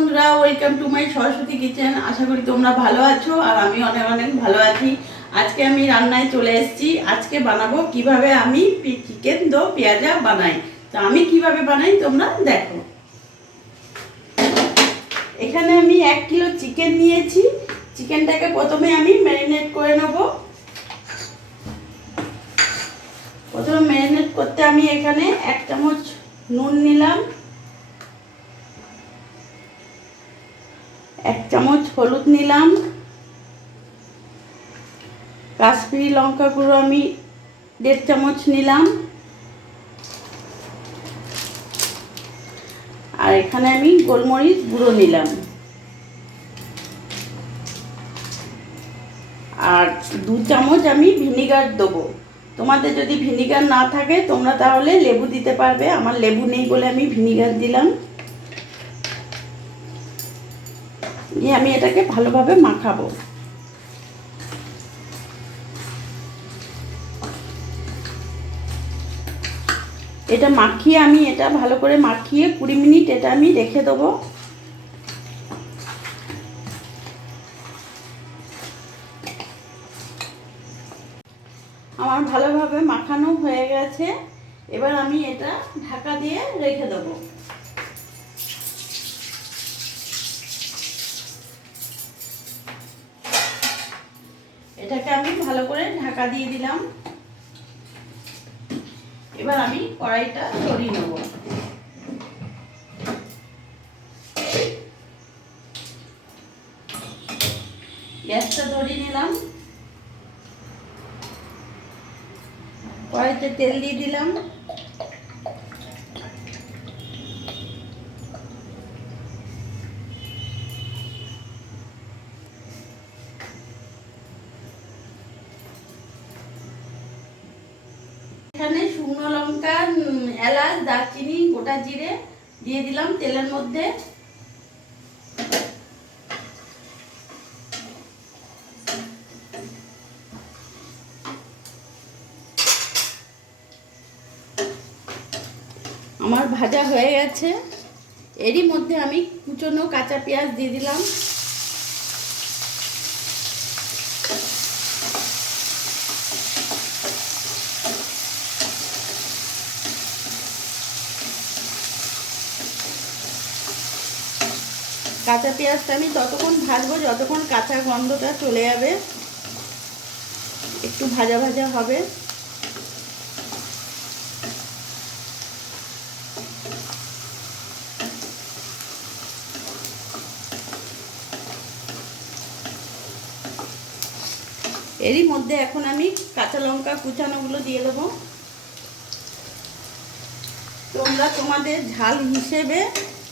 বন্ধুরা welcome to my Saraswati kitchen আশা করি তোমরা ভালো আছো আর আমি অনেক অনেক ভালো আছি। আজকে আমি রান্নায় চলে এসেছি। আজকে বানাবো কীভাবে আমি চিকেন দো পেঁয়াজা বানাই। তো আমি কীভাবে বানাই তোমরা দেখো। এখানে আমি এক কিলো চিকেন নিয়েছি। চিকেনটাকে প্রথমে আমি ম্যারিনেট করে নেব। প্রথমে ম্যারিনেট করতে আমি এখানে এক চামচ নুন নিলাম। এক চামচ হলুদ নিলাম। কাশ্মীরি লঙ্কা গুঁড়ো আমি দেড় চামচ নিলাম। আর এখানে আমি গোলমরিচ গুঁড়ো নিলাম। আর দু চামচ আমি ভিনিগার দেবো। তোমাদের যদি ভিনিগার না থাকে, তোমরা তাহলে লেবু দিতে পারবে। আমার লেবু নেই বলে আমি ভিনিগার দিলাম। দিয়ে আমি এটাকে ভালোভাবে মাখাবো। এটা মাখিয়ে আমি এটা ভালো করে মাখিয়ে কুড়ি মিনিট এটা আমি রেখে দেবো। আমার ভালোভাবে মাখানো হয়ে গেছে। এবার আমি এটা ঢাকা দিয়ে রেখে দেবো। ঢাকা দিয়ে দিলাম। এবার আমি কড়াইটা সরিয়ে নেব। গ্যাসটা ধরিয়ে নিলাম। কড়াইতে তেল দিয়ে দিলাম। গোটা জিরে দিয়ে দিলাম তেলের মধ্যে। আমার ভাজা হয়ে গেছে। এরই মধ্যে আমি কুচনো কাঁচা পেঁয়াজ দিয়ে দিলাম। কাঁচা পেঁয়াজটা আমি ততক্ষণ ভাজবো, যতক্ষণ কাঁচা গন্ধটা চলে যাবে, একটু ভাজা ভাজা হবে। এরই মধ্যে এখন আমি কাঁচা লঙ্কা কুচানোগুলো দিয়ে দেবো। তোমরা তোমাদের ঝাল হিসেবে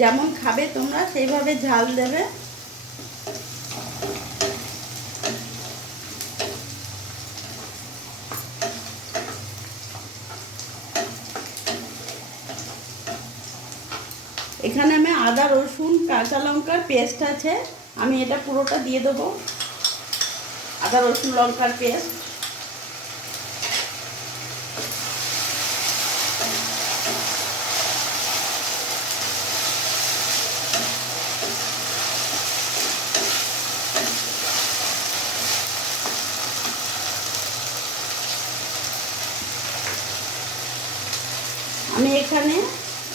যেমন খাবে তোমরা, সেইভাবে ঝাল দেবে। এখানে আমি আদা, রসুন, কাঁচা লঙ্কার পেস্ট আছে। আমি এটা পুরোটা দিয়ে দেবো। আদা, রসুন, লঙ্কার পেস্ট আমি এখানে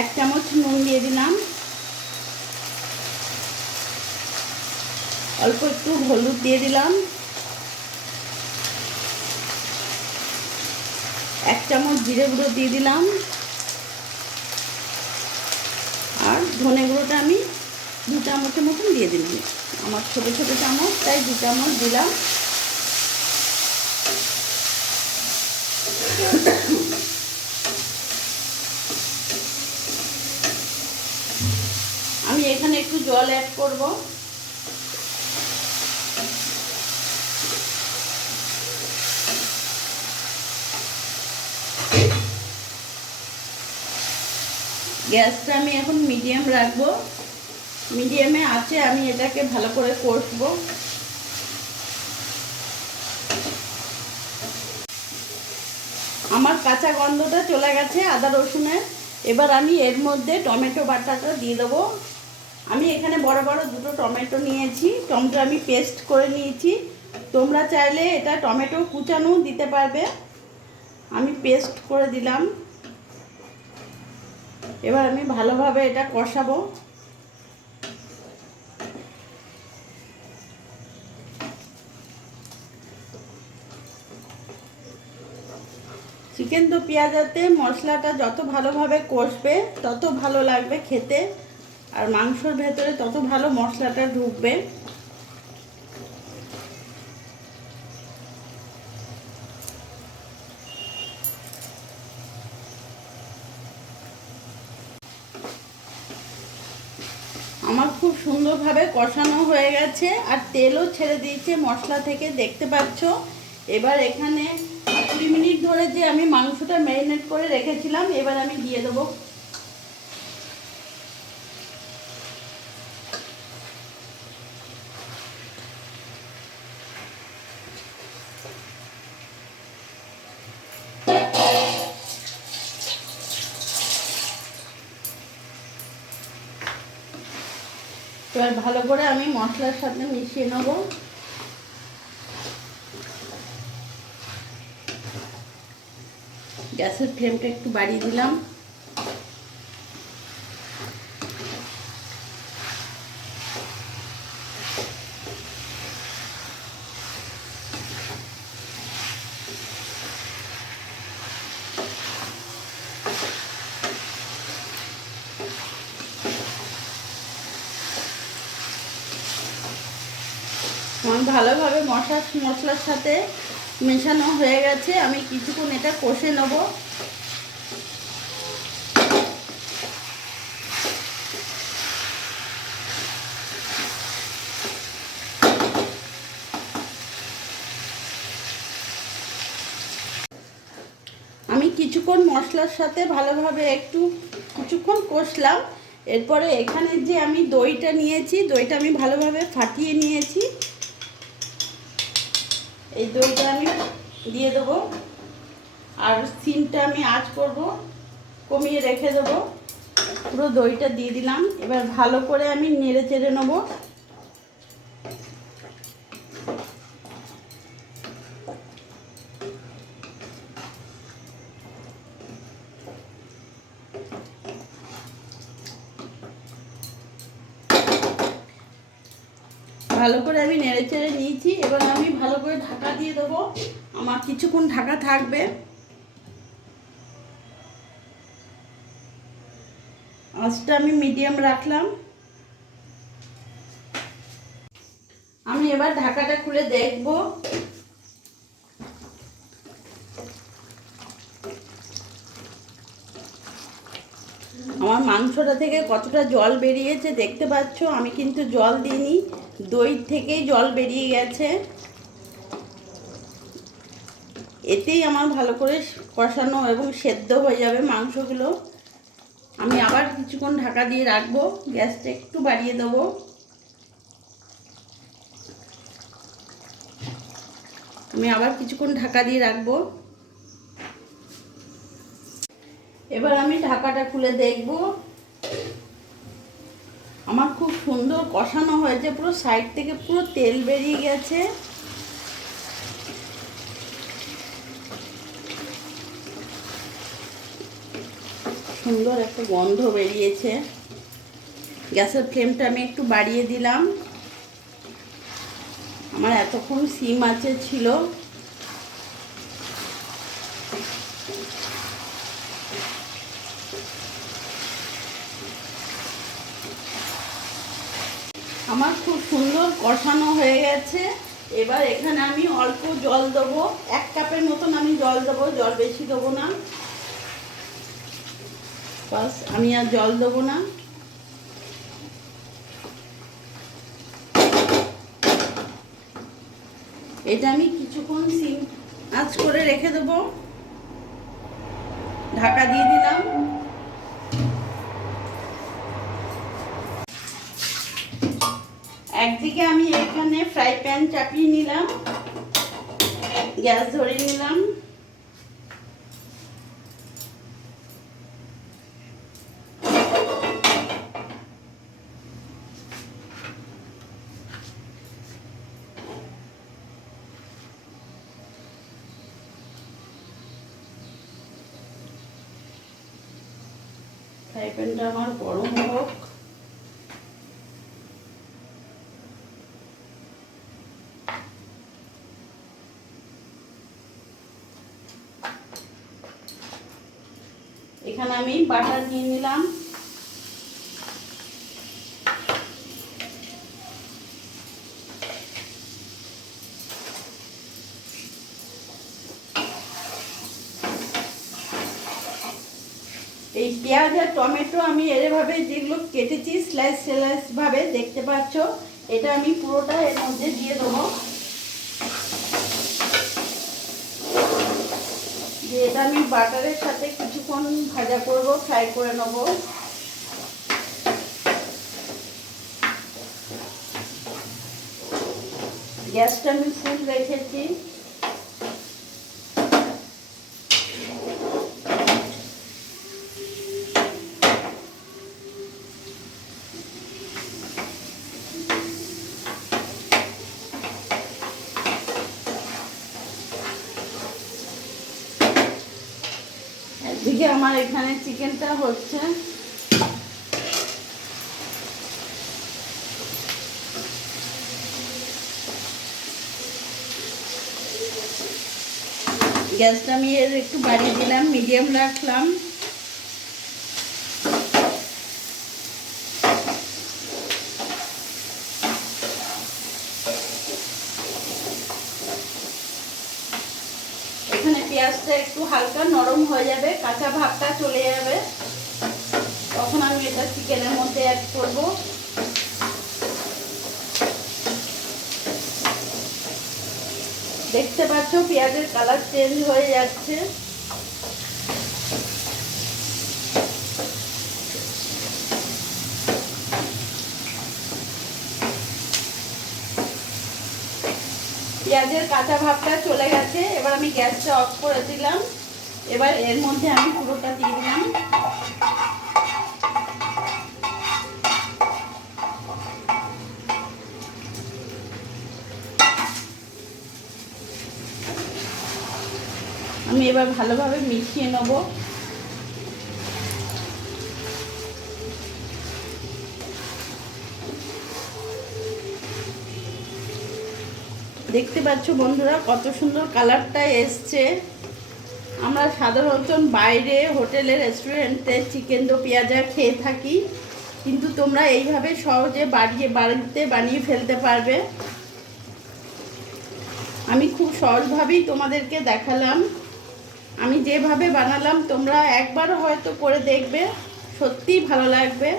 এক চামচ নুন দিয়ে দিলাম। অল্প একটু হলুদ দিয়ে দিলাম। এক চামচ জিরে গুঁড়ো দিয়ে দিলাম। আর ধনে গুঁড়োটা আমি দু চামচের মতন দিয়ে দিলাম। আমার ছোটো ছোটো চামচ, তাই দু চামচ দিলাম আমি এখানে একটু জল অ্যাড করব। গ্যাসটা আমি এখন মিডিয়াম রাখব। মিডিয়ামে আছে, আমি এটাকে ভালো করে কষবো। আমার কাঁচা গন্ধটা চলে গেছে, আদা রসুনের। এবার আমি এর মধ্যে টমেটো বাটাটা দিয়ে দেবো। আমি এখানে বড় বড় দুটো টমেটো নিয়েছি। টমেটো আমি পেস্ট করে নিয়েছি। তোমরা চাইলে এটা টমেটো কুচানো দিতে পারবে। আমি পেস্ট করে দিলাম। এবার আমি ভালোভাবে এটা কষাবো। চিকেন তো পেঁয়াজাতে মশলাটা যত ভালোভাবে কষবে, তত ভালো লাগবে খেতে। আর মাংসর ভেতরে তত ভালো মশলাটা ঢুকবে। আমার খুব সুন্দরভাবে কষানো হয়ে গেছে আর তেলও ছেড়ে দিয়েছে মশলা থেকে, দেখতে পাচ্ছ? এবার এখানে কুড়ি মিনিট ধরে যে আমি মাংসটা ম্যারিনেট করে রেখেছিলাম, এবার আমি দিয়ে দেবো এবার ভালো করে আমি মশলার সাথে মিশিয়ে নেব। গ্যাসের ফ্লেমটা একটু বাড়িয়ে দিলাম। আমার ভালোভাবে মশলা মশলার সাথে মেশানো হয়ে গেছে। আমি কিছুক্ষণ এটা কষে নেব। আমি কিছুক্ষণ মশলার সাথে ভালোভাবে একটু কিছুক্ষণ কষলাম। এরপরে এখানে যে আমি দইটা নিয়েছি, দইটা আমি ভালোভাবে ফাটিয়ে নিয়েছি। এই দইটা আমি দিয়ে দেবো। আর সিমটা আমি আঁচ করব, কমিয়ে রেখে দেবো। পুরো দইটা দিয়ে দিলাম। এবার ভালো করে আমি নেড়ে চেড়ে নেব ভালো করে আমি নেড়ে চেড়ে নিয়েছি এবার আমি ভালো করে ঢাকা দিয়ে দেবো। আমার কিছুক্ষণ ঢাকা থাকবে। আঁচটা আমি মিডিয়াম রাখলাম। আমি এবার ঢাকাটা খুলে দেখব। আমার মাংসটা থেকে কতটা জল বেরিয়েছে দেখতে পাচ্ছ? আমি কিন্তু জল দিইনি। দই থেকেই জল বেরিয়ে গেছে। এতেই আমার ভালো করে কষানো এবং সেদ্ধ হয়ে যাবে মাংসগুলো। আমি আবার কিছুক্ষণ ঢাকা দিয়ে রাখব। গ্যাসটা একটু বাড়িয়ে দেবো। আমি আবার কিছুক্ষণ ঢাকা দিয়ে রাখব। এবার আমি ঢাকাটা খুলে দেখব। আমার খুব সুন্দর কষানো হয়েছে। পুরো সাইড থেকে পুরো তেল বেরিয়ে গেছে। সুন্দর একটা গন্ধ বেরিয়েছে। গ্যাসের ফ্লেমটা আমি একটু বাড়িয়ে দিলাম। আমার এতক্ষণ সিম আছে ছিল। আমার খুব সুন্দর কষানো হয়ে গেছে। এবার এখানে আমি অল্প জল দেবো। এক কাপের মতন আমি জল দেবো, জল বেশি দেবো না। বাস আমি আর জল দেবো না। এটা আমি কিছুক্ষণ সিম আঁচ করে রেখে দেবো। ঢাকা দিয়ে দিলাম। একদিকে আমি এখানে ফ্রাই প্যান চাপিয়ে নিলাম। গ্যাস ধরে নিলাম। ফ্রাই প্যানটা আমার গরম হোক। এখানে আমি বাটার নিয়ে নিলাম। এই পেঁয়াজ আর টমেটো আমি এরভাবে যেগুলো কেটেছি স্লাইস স্লাইস ভাবে, দেখতে পাচ্ছ? এটা আমি পুরোটা এর মধ্যে দিয়ে দেবো। দিয়ে এটা আমি বাটারের সাথে কিছুক্ষণ ভাজা করব ফ্রাই করে নেব। গ্যাসটা আমি ফুল রেখেছি একদিকে আমার এখানে চিকেনটা হচ্ছে। গ্যাসটা আমি একটু বাড়িয়ে দিলাম মিডিয়াম রাখলাম এখানে পেঁয়াজটা একটু হালকা নরম হয়ে যাবে, কাঁচা ভাবটা চলে যাবে। তখন আমি এটা চিকেনের মধ্যে অ্যাড করব। দেখতে পাচ্ছ পেঁয়াজের কালার চেঞ্জ হয়ে যাচ্ছে। পেঁয়াজের কাঁচা ভাবটা চলে গেছে, এবার আমি গ্যাসটা অফ করে দিলাম। এবার এর মধ্যে আমি পুরোটা দিয়ে দিলাম। আমি এবার ভালোভাবে মিশিয়ে নেব। দেখতে পাচ্ছ বন্ধুরা, কত সুন্দর কালারটা এসছে। আমরা সাধারণত বাইরে হোটেলে রেস্টুরেন্টে চিকেন দো পেঁয়াজা খেয়ে থাকি। কিন্তু তোমরা এইভাবে সহজে বাড়িয়ে, বাড়িতে বানিয়ে ফেলতে পারবে। আমি খুব সহজভাবেই তোমাদেরকে দেখালাম। আমি যেভাবে বানালাম, তোমরা একবার হয়তো করে দেখবে। সত্যিই ভালো লাগবে।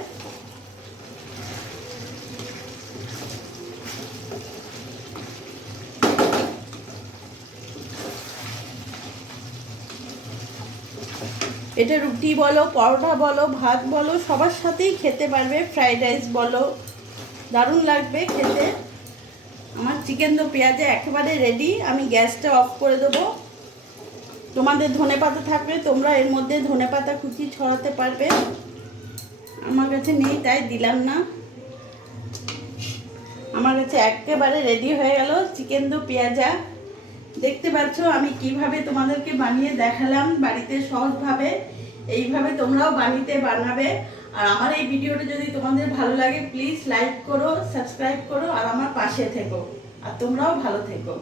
এটা রুটি বলো, পরোটা বলো, ভাত বলো, সবার সাথেই খেতে পারবে, ফ্রাইড রাইস বলো। দারুণ লাগবে খেতে। আমার চিকেন দো পেঁয়াজে একেবারে রেডি আমি গ্যাসটা অফ করে দেবো। তোমাদের ধনে পাতা থাকলে তোমরা এর মধ্যে ধনে পাতা কুচি ছড়াতে পারবে। আমার কাছে নেই, তাই দিলাম না। আমার কাছে একেবারে রেডি হয়ে গেল চিকেন দো পেঁয়াজা। দেখতে পাচ্ছ, আমি কীভাবে তোমাদেরকে বানিয়ে দেখালাম বাড়িতে সহজভাবে। এইভাবে তোমরাও বাড়িতে বানাবে। আর আমার এই ভিডিওটা যদি তোমাদের ভালো লাগে প্লিজ লাইক করো সাবস্ক্রাইব করো, আর আমার পাশে থেকো। আর তোমরাও ভালো থেকো।